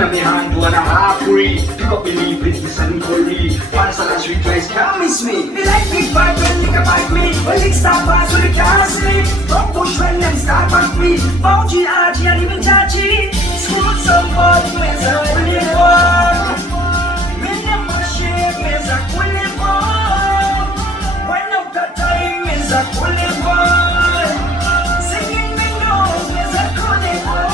na may hand, buwan ang hapuri. Di ko pinipit, bisan cooli. Para sa last week, guys, can't miss me. Me like big vibe when liquor bite me. When lick stop pass, when they can't sleep. Don't push when them start back me. Bounty, RG, and even Chachi. Screw some bud, where's a fully boy? Me never shake, where's a fully boy? When out the time, where's a fully boy? Singing me nose, where's a fully boy?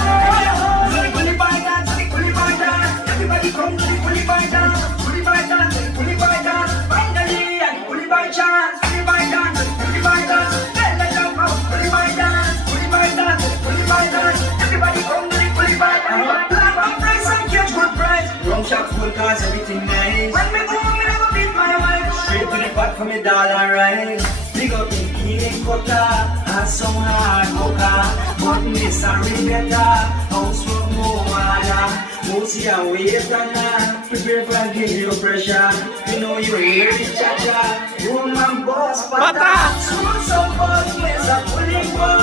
Fully boy dance, fully boy dance. Everybody come to the fully boy dance. Fully boy dance, fully boy dance. Finally, and fully boy chance. Fully boy dance, fully boy dance. Let them jump out, fully boy dance. Fully boy dance, fully boy dance. Everybody come to the fully boy dance. Black and price and catch good price. Rum shop full cause everything nice. When me go, me never beat my wife. Straight to the pot for me dollar rise. Big up in King Coca, and some hard coca. But miss a Rebecca, house from Moana. Moosey and wait on her. Prepare for give you pressure. You know you hear the cha-cha. Room and boss, pata. Screw some boys, where's a fully boy?